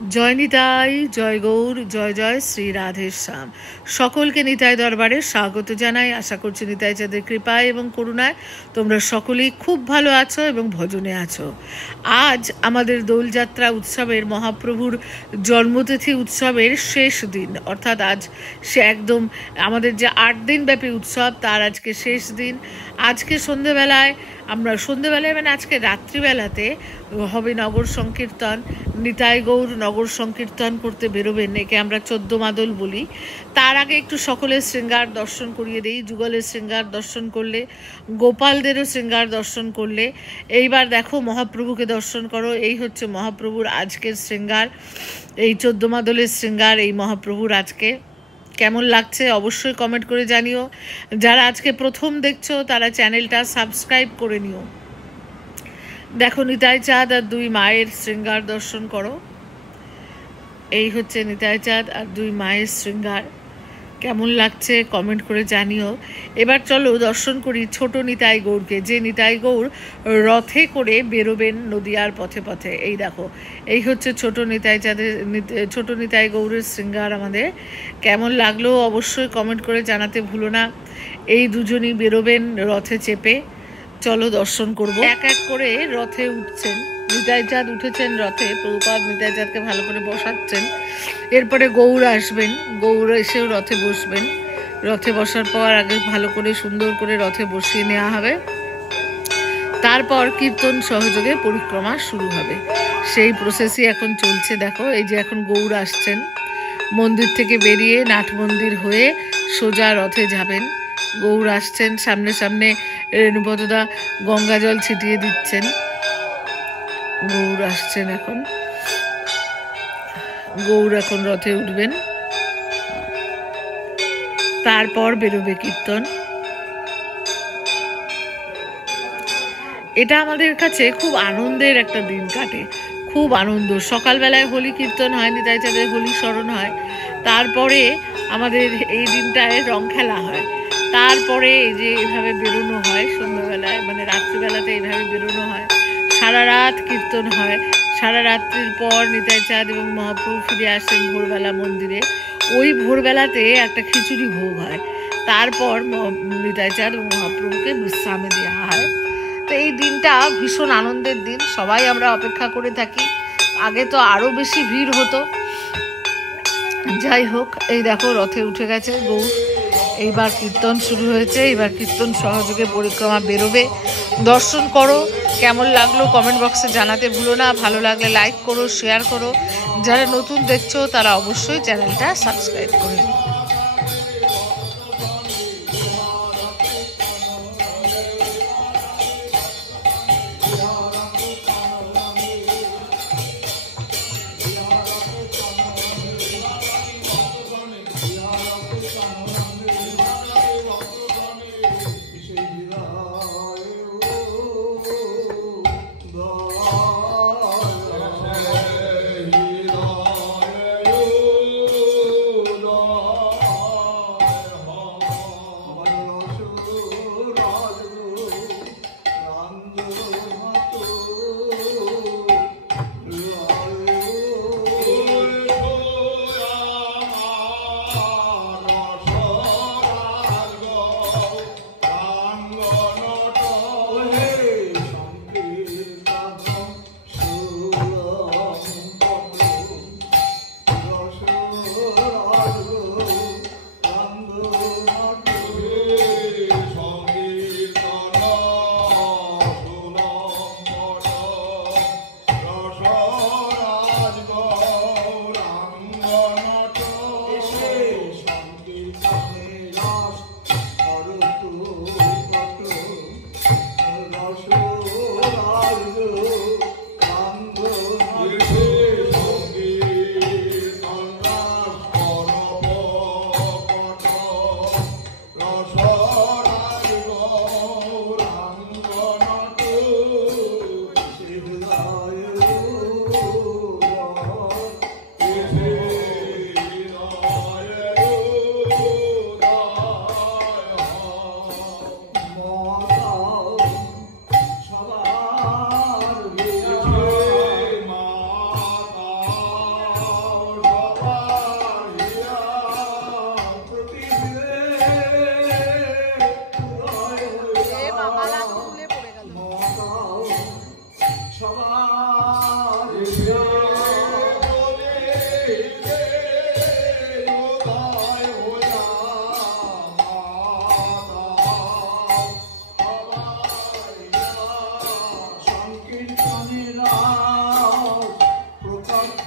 জয় নিতাই, জয় গৌর, জয় জয় শ্রী রাধেশ্যাম। সকলকে নিতাই দরবারে স্বাগত জানাই। আশা করছি নিতাই চাঁদের কৃপায় এবং করুণায় তোমরা সকলেই খুব ভালো আছো এবং ভজনে আছো। আজ আমাদের দোলযাত্রা উৎসবের, মহাপ্রভুর জন্মতিথি উৎসবের শেষ দিন, অর্থাৎ আজ সে একদম আমাদের যে 8 দিন ব্যাপী উৎসব তার আজকে শেষ দিন। আজকে সন্ধেবেলায় মানে আজকে রাত্রিবেলাতে হবে নগর সংকীর্তন। নিতাই গৌর নগর সংকীর্তন করতে বেরোবেন, একে আমরা 14 মাদল বলি। তার আগে একটু সকলের শৃঙ্গার দর্শন করিয়ে দিই। যুগলের শৃঙ্গার দর্শন করলে, গোপালদেরও শৃঙ্গার দর্শন করলে, এইবার দেখো মহাপ্রভুকে দর্শন করো। এই হচ্ছে মহাপ্রভুর আজকের শৃঙ্গার, এই 14 মাদলের শৃঙ্গার এই মহাপ্রভুর আজকে। কেমন লাগছে অবশ্যই কমেন্ট করে জানিও। যারা আজকে প্রথম দেখছো তারা চ্যানেলটা সাবস্ক্রাইব করে নিও। দেখো নিতাই চাঁদ আর 2 মায়ের শৃঙ্গার দর্শন করো। এই হচ্ছে নিতাই চাঁদ আর 2 মায়ের শৃঙ্গার। কেমন লাগছে কমেন্ট করে জানিও। এবার চলো দর্শন করি ছোট নিতাই গৌরকে, যে নিতাই গৌর রথে করে বেরোবেন নদিয়ার পথে পথে। এই দেখো, এই হচ্ছে ছোট নিতাই চাঁদের, ছোট নিতাই গৌরের শৃঙ্গার আমাদের। কেমন লাগলো অবশ্যই কমেন্ট করে জানাতে ভুলো না। এই দুজনই বেরোবেন রথে চেপে। চলো দর্শন করব। এক এক করে রথে উঠছেন। নিতাই চাঁদ উঠেছেন রথে, প্রভুপাদ নিতাই চাঁদকে ভালো করে বসাচ্ছেন। এরপরে গৌর আসবেন, গৌর এসেও রথে বসবেন। রথে বসার পর আগে ভালো করে সুন্দর করে রথে বসিয়ে নেওয়া হবে। তারপর কীর্তন সহযোগে পরিক্রমা শুরু হবে। সেই প্রসেসই এখন চলছে। দেখো এই যে এখন গৌর আসছেন, মন্দির থেকে বেরিয়ে নাট মন্দির হয়ে সোজা রথে যাবেন। গৌর আসছেন, সামনে সামনে রেণুপদদা গঙ্গা জল ছিটিয়ে দিচ্ছেন। গৌর আসছেন এখন, গৌর এখন রথে উঠবেন। তারপর বেরোবে কীর্তন। এটা আমাদের কাছে খুব আনন্দের একটা দিন কাটে, খুব আনন্দ। সকালবেলায় হোলি কীর্তন হয়, নিতাই চাঁদের হোলি স্মরণ হয়। তারপরে আমাদের এই দিনটায় রং খেলা হয়। তারপরে এই যে এভাবে বেরোনো হয় সন্ধ্যাবেলায়, মানে রাত্রিবেলাতে এইভাবে বেরোনো হয়। সারা রাত কীর্তন হয়। সারা রাত্রির পর নিতাই চাঁদ এবং মহাপ্রভু ফিরে আসেন ভোরবেলা মন্দিরে। ওই ভোরবেলাতে একটা খিচুড়ি ভোগ হয়। তারপর নিতাই চাঁদ এবং মহাপ্রভুকে বিশ্রামে দেওয়া হয়। তো এই দিনটা ভীষণ আনন্দের দিন, সবাই আমরা অপেক্ষা করে থাকি। আগে তো আরও বেশি ভিড় হতো। যাই হোক, এই দেখো রথে উঠে গেছে গৌর। এইবার কীর্তন শুরু হয়েছে। এবার কীর্তন সহযোগে পরিক্রমা বেরোবে। দর্শন করো। কেমন লাগলো কমেন্ট বক্সে জানাতে ভুলো না। ভালো লাগলে লাইক করো, শেয়ার করো। যারা নতুন দেখছো তারা অবশ্যই চ্যানেলটা সাবস্ক্রাইব করে নিও।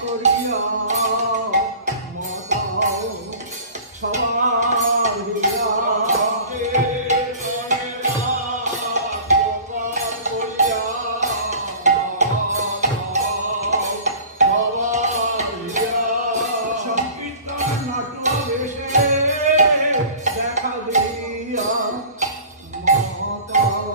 করিয়া মাতাও সবার হইয়া সংকীর্তন নাটক এসে দেখা দিয়া মাতাও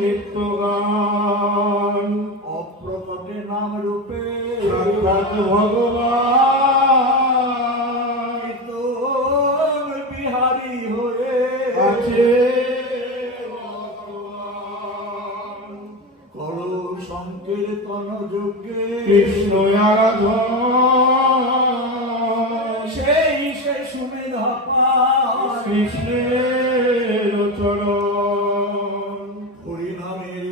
নিত্যগান অপ্রকটে নাম রূপে সাক্ষাৎ ভগবান তোর বিহারী হয়ে আছে ভগবান করো সংকীর্তন যুগে কৃষ্ণ আরাধন সেই সে সুবিধা পায় কৃষ্ণের চরণ হরিনামের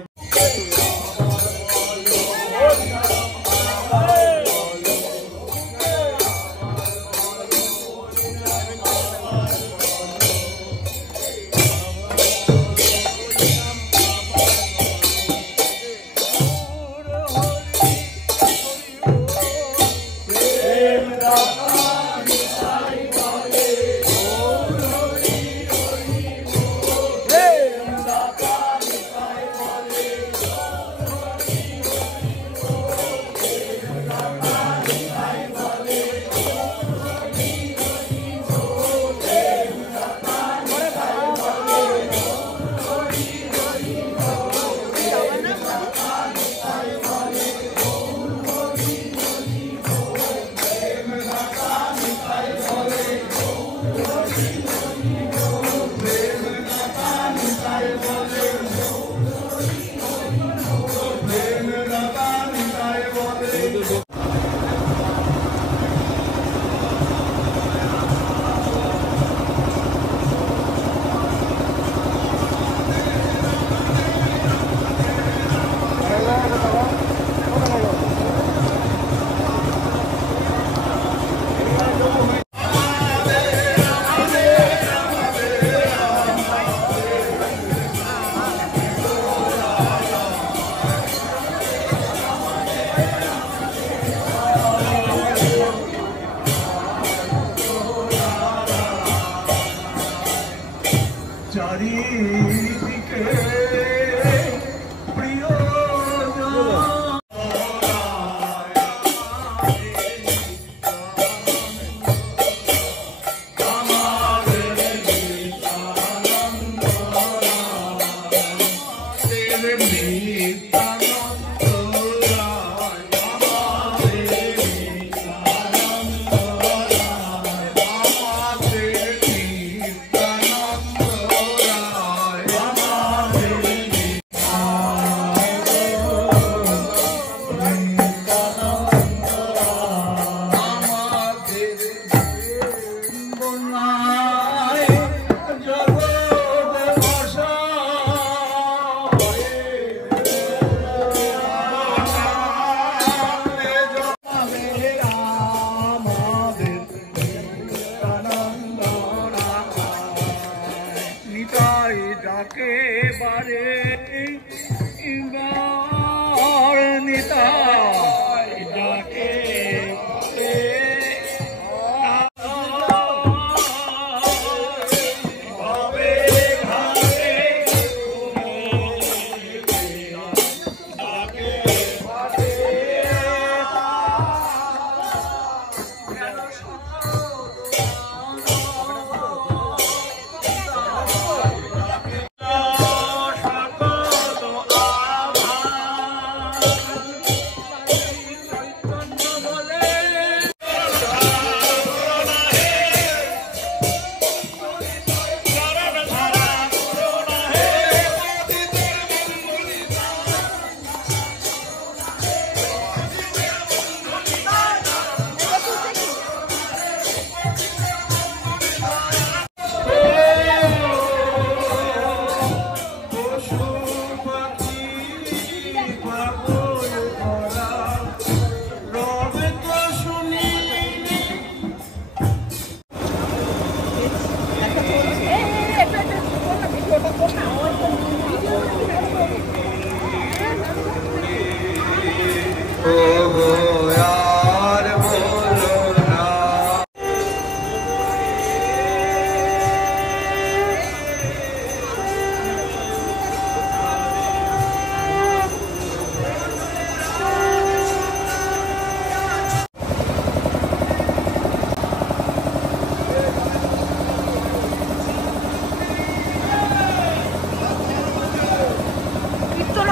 নিতাই ডাকে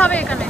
হবে এখানে।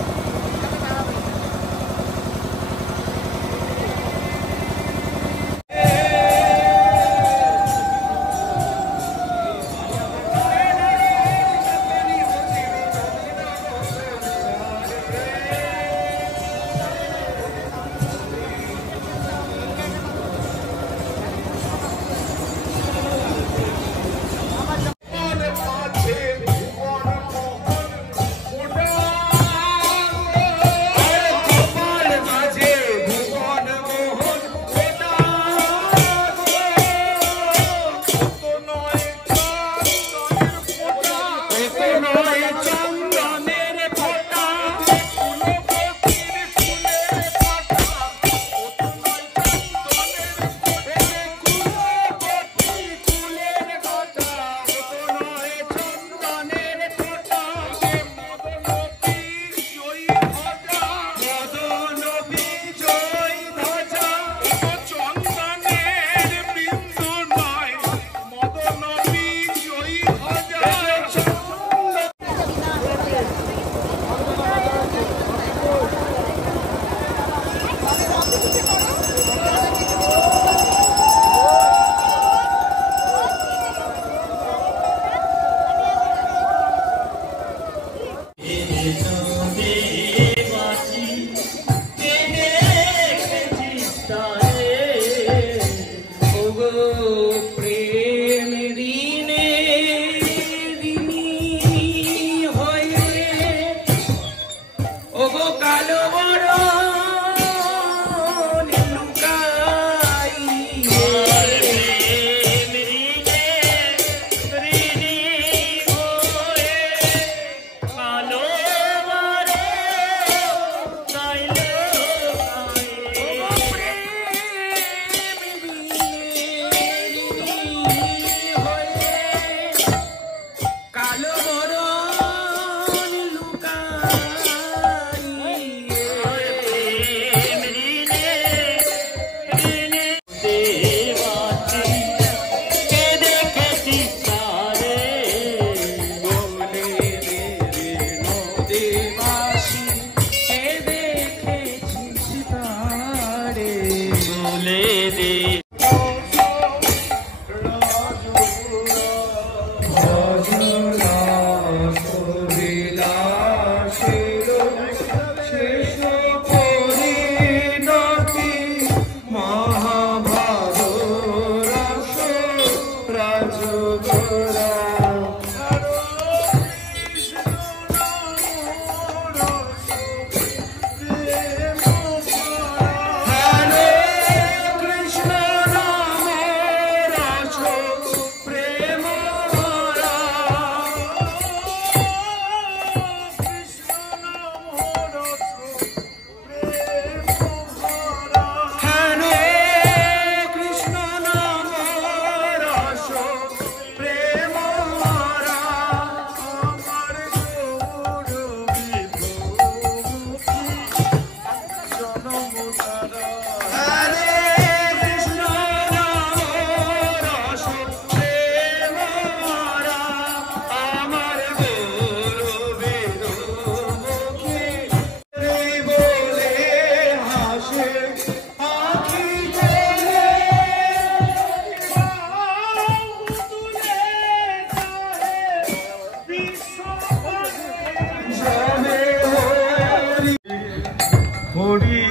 হরি